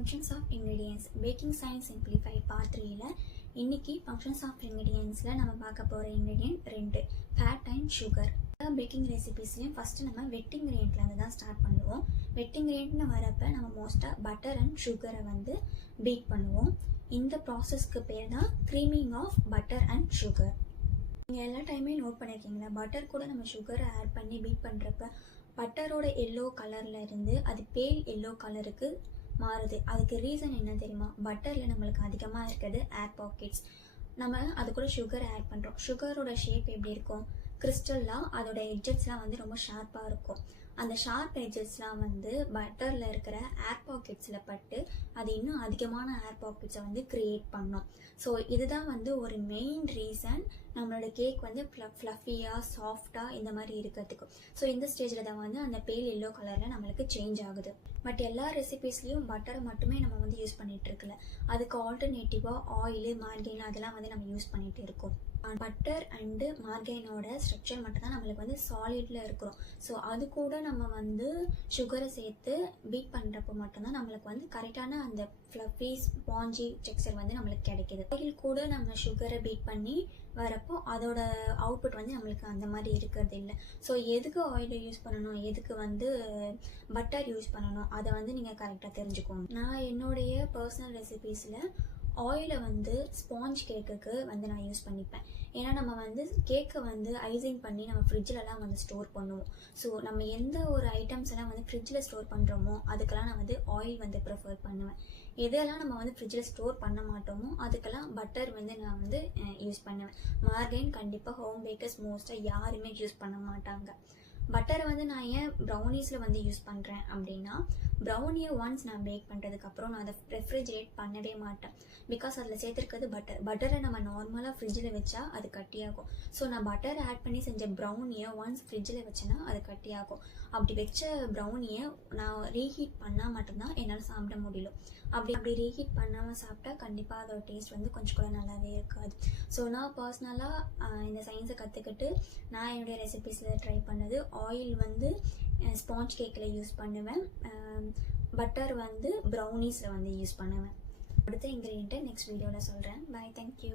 Functions of ingredients baking science simplified part 3ல இன்னைக்கு functions of ingredientsல நம்ம பார்க்க போற ingredient ரெண்டு fat and sugar. பேக்கிங் ரெசிபீஸ்லையும் ஃபர்ஸ்ட் நம்ம வெட் இன்கிரியன்ட்ல இருந்து தான் ஸ்டார்ட் பண்ணுவோம். வெட் இன்கிரியன்ட்னு வரப்ப நம்ம மோஸ்டா பட்டர் அண்ட் சுகரை வந்து பீட் பண்ணுவோம். இந்த ப்ராசஸ்க்கு பேர் தான் creaming of butter and sugar. நீங்கள் எல்லா டைமே நோட் பண்ணியிருக்கீங்களா, பட்டர் கூட நம்ம சுகரை ஆட் பண்ணி பீட் பண்ணுறப்ப பட்டரோட எல்லோ கலரில் இருந்து அது பேல் எல்லோ கலருக்கு மாறுது. அதுக்கு ரீசன் என்ன தெரியுமா? பட்டரில் நம்மளுக்கு அதிகமாக இருக்கிறது ஏர் பாக்கெட்ஸ். நம்ம அது கூட சுகர் ஆட் பண்ணுறோம். சுகரோட ஷேப் எப்படி இருக்கும்? கிறிஸ்டல்லாம் அதோட எட்ஜஸ்லாம் வந்து ரொம்ப ஷார்ப்பாக இருக்கும். அந்த ஷார்ப் எட்ஜஸ்லாம் வந்து பட்டரில் இருக்கிற ஏர் பாக்கெட்ஸில் பட்டு அது இன்னும் அதிகமான ஏர் பாக்கெட்ஸை வந்து க்ரியேட் பண்ணும். ஸோ இதுதான் வந்து ஒரு மெயின் ரீசன் நம்மளோட கேக் வந்து ஃப்ளஃபியாக சாஃப்டாக இந்த மாதிரி இருக்கிறதுக்கு. ஸோ இந்த ஸ்டேஜில் தான் வந்து அந்த பேல் எல்லோ கலரில் நம்மளுக்கு சேஞ்ச் ஆகுது. பட் எல்லா ரெசிபீஸ்லேயும் பட்டரை மட்டுமே நம்ம வந்து யூஸ் பண்ணிகிட்டு இருக்கல, அதுக்கு ஆல்டர்னேட்டிவாக ஆயிலு, மார்கெயின் அதெல்லாம் வந்து நம்ம யூஸ் பண்ணிகிட்டு இருக்கோம். பட்டர் அண்டு மார்கெயினோட ஸ்ட்ரக்சர் மட்டும்தான் நம்மளுக்கு வந்து சாலிடில் இருக்கிறோம். ஸோ அது கூட நம்ம வந்து சுகரை சேர்த்து பீட் பண்ணுறப்போ மட்டும்தான் நம்மளுக்கு வந்து கரெக்டான அந்த ஃப்ளஃபி ஸ்பாஞ்சி டெக்ஸ்சர் வந்து நம்மளுக்கு கிடைக்கிது. ஆயில் கூட நம்ம சுகரை பீட் பண்ணி வரப்போ அதோட அவுட்புட் வந்து நம்மளுக்கு அந்த மாதிரி இருக்கிறது இல்லை. ஸோ எதுக்கு ஆயிலை யூஸ் பண்ணணும், எதுக்கு வந்து பட்டர் யூஸ் பண்ணணும், அதை வந்து நீங்கள் கரெக்டாக தெரிஞ்சுக்கோங்க. நான் என்னுடைய பர்சனல் ரெசிபீஸில் ஆயிலை வந்து ஸ்பாஞ்ச் கேக்குக்கு வந்து நான் யூஸ் பண்ணிப்பேன். ஏன்னா நம்ம வந்து கேக்கை வந்து ஐசிங் பண்ணி நம்ம ஃப்ரிட்ஜிலலாம் வந்து ஸ்டோர் பண்ணுவோம். ஸோ நம்ம எந்த ஒரு ஐட்டம்ஸ் எல்லாம் வந்து ஃப்ரிட்ஜில் ஸ்டோர் பண்ணுறோமோ அதுக்கெல்லாம் நான் வந்து ஆயில் வந்து ப்ரிஃபர் பண்ணுவேன். எதெல்லாம் நம்ம வந்து ஃப்ரிட்ஜில் ஸ்டோர் பண்ண மாட்டோமோ அதுக்கெல்லாம் பட்டர் வந்து நான் வந்து யூஸ் பண்ணுவேன். மார்கெயின் கண்டிப்பாக ஹோம் பேக்கர்ஸ் மோஸ்ட்டாக யாருமே யூஸ் பண்ண மாட்டாங்க. பட்டரை வந்து நான் ஏன் ப்ரௌனீஸில் வந்து யூஸ் பண்ணுறேன் அப்படின்னா, ப்ரௌனியை ஒன்ஸ் நான் பேக் பண்ணுறதுக்கப்புறம் நான் அதை ரெஃப்ரிஜரேட் பண்ணவே மாட்டேன். பிகாஸ் அதில் சேர்த்துருக்கிறது பட்டரை நம்ம நார்மலாக ஃப்ரிட்ஜில் வச்சா அது கட்டியாகும். ஸோ நான் பட்டர் ஆட் பண்ணி செஞ்ச ப்ரௌனியை ஒன்ஸ் ஃப்ரிட்ஜில் வச்சேன்னா அது கட்டியாகும். அப்படி வச்ச ப்ரௌனியை நான் ரீஹீட் பண்ணால் மட்டும்தான் என்னால் சாப்பிட முடியும். அப்படி ரீஹீட் பண்ணாமல் சாப்பிட்டா கண்டிப்பாக அதோட டேஸ்ட் வந்து கொஞ்சம் கூட நல்லாவே இருக்காது. ஸோ நான் பர்சனலாக இந்த சயின்ஸை கற்றுக்கிட்டு நான் என்னுடைய ரெசிபீஸில் ட்ரை பண்ணது, ஆயில் வந்து ஸ்பாஞ்ச் கேக்கில் யூஸ் பண்ணுவேன், பட்டர் வந்து ப்ரௌனீஸில் வந்து யூஸ் பண்ணுவேன். அடுத்த இன்க்ரீடியண்ட்டை நெக்ஸ்ட் வீடியோவில் சொல்கிறேன். Bye, thank you.